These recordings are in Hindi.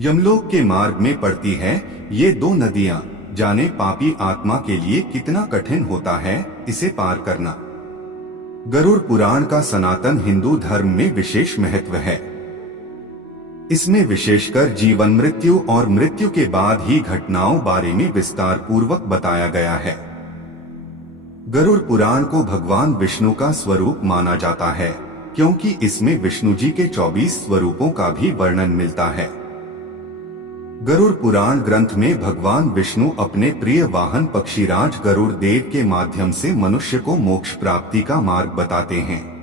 यमलोक के मार्ग में पड़ती है ये दो नदियां, जाने पापी आत्मा के लिए कितना कठिन होता है इसे पार करना। गरुड़ पुराण का सनातन हिंदू धर्म में विशेष महत्व है। इसमें विशेषकर जीवन मृत्यु और मृत्यु के बाद ही घटनाओं बारे में विस्तार पूर्वक बताया गया है। गरुड़ पुराण को भगवान विष्णु का स्वरूप माना जाता है, क्योंकि इसमें विष्णु जी के 24 स्वरूपों का भी वर्णन मिलता है। गरुड़ पुराण ग्रंथ में भगवान विष्णु अपने प्रिय वाहन पक्षीराज गरुड़ देव के माध्यम से मनुष्य को मोक्ष प्राप्ति का मार्ग बताते हैं।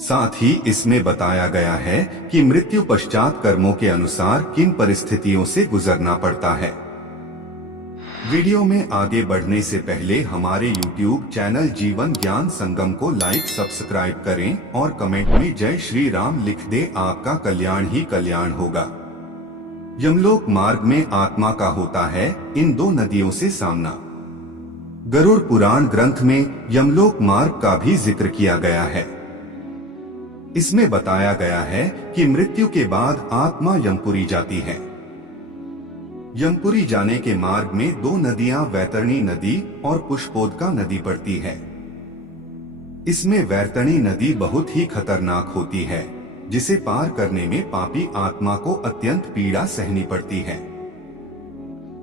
साथ ही इसमें बताया गया है कि मृत्यु पश्चात कर्मों के अनुसार किन परिस्थितियों से गुजरना पड़ता है। वीडियो में आगे बढ़ने से पहले हमारे YouTube चैनल जीवन ज्ञान संगम को लाइक सब्सक्राइब करें और कमेंट में जय श्री राम लिख दे, आपका कल्याण ही कल्याण होगा। यमलोक मार्ग में आत्मा का होता है इन दो नदियों से सामना। गरुड़ पुराण ग्रंथ में यमलोक मार्ग का भी जिक्र किया गया है। इसमें बताया गया है कि मृत्यु के बाद आत्मा यमपुरी जाती है। यमपुरी जाने के मार्ग में दो नदियां वैतरणी नदी और पुष्पोदका नदी पड़ती है। इसमें वैतरणी नदी बहुत ही खतरनाक होती है, जिसे पार करने में पापी आत्मा को अत्यंत पीड़ा सहनी पड़ती है।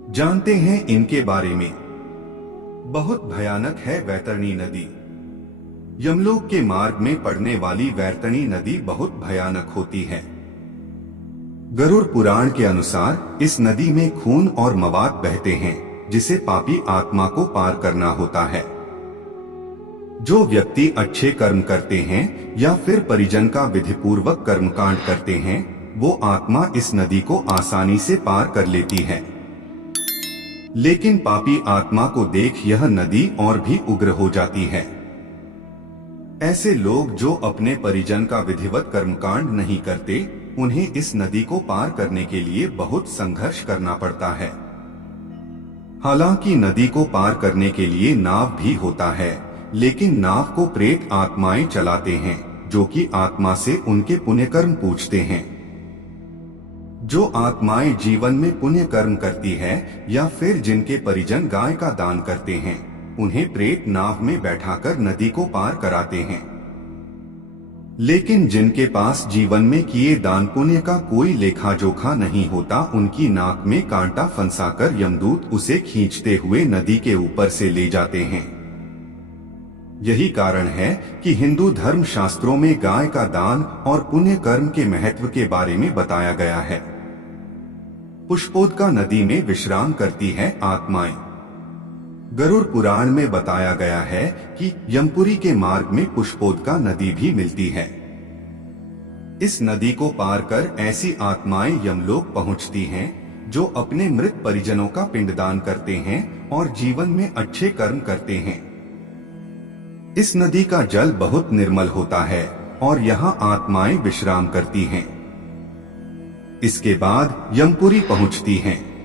जानते हैं इनके बारे में। बहुत भयानक है वैतरणी नदी। यमलोक के मार्ग में पड़ने वाली वैतरणी नदी बहुत भयानक होती है। गरुड़ पुराण के अनुसार इस नदी में खून और मवाद बहते हैं, जिसे पापी आत्मा को पार करना होता है। जो व्यक्ति अच्छे कर्म करते हैं या फिर परिजन का विधिपूर्वक कर्मकांड करते हैं, वो आत्मा इस नदी को आसानी से पार कर लेती है। लेकिन पापी आत्मा को देख यह नदी और भी उग्र हो जाती है। ऐसे लोग जो अपने परिजन का विधिवत कर्मकांड नहीं करते, उन्हें इस नदी को पार करने के लिए बहुत संघर्ष करना पड़ता है। हालांकि नदी को पार करने के लिए नाव भी होता है, लेकिन नाव को प्रेत आत्माएं चलाते हैं, जो कि आत्मा से उनके पुण्य कर्म पूछते हैं। जो आत्माएं जीवन में पुण्य कर्म करती है या फिर जिनके परिजन गाय का दान करते हैं, उन्हें प्रेत नाव में बैठाकर नदी को पार कराते हैं। लेकिन जिनके पास जीवन में किए दान पुण्य का कोई लेखा जोखा नहीं होता, उनकी नाक में कांटा फंसाकर यमदूत उसे खींचते हुए नदी के ऊपर से ले जाते हैं। यही कारण है कि हिंदू धर्म शास्त्रों में गाय का दान और पुण्य कर्म के महत्व के बारे में बताया गया है। पुष्पोदका नदी में विश्राम करती है आत्माएं। गरुड़ पुराण में बताया गया है कि यमपुरी के मार्ग में पुष्पोदका नदी भी मिलती है। इस नदी को पार कर ऐसी आत्माएं यमलोक पहुंचती हैं, जो अपने मृत परिजनों का पिंडदान करते हैं और जीवन में अच्छे कर्म करते हैं। इस नदी का जल बहुत निर्मल होता है और यहाँ आत्माएं विश्राम करती हैं। इसके बाद यमपुरी पहुंचती हैं।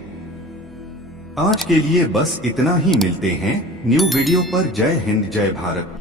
आज के लिए बस इतना ही। मिलते हैं न्यू वीडियो पर। जय हिंद, जय भारत।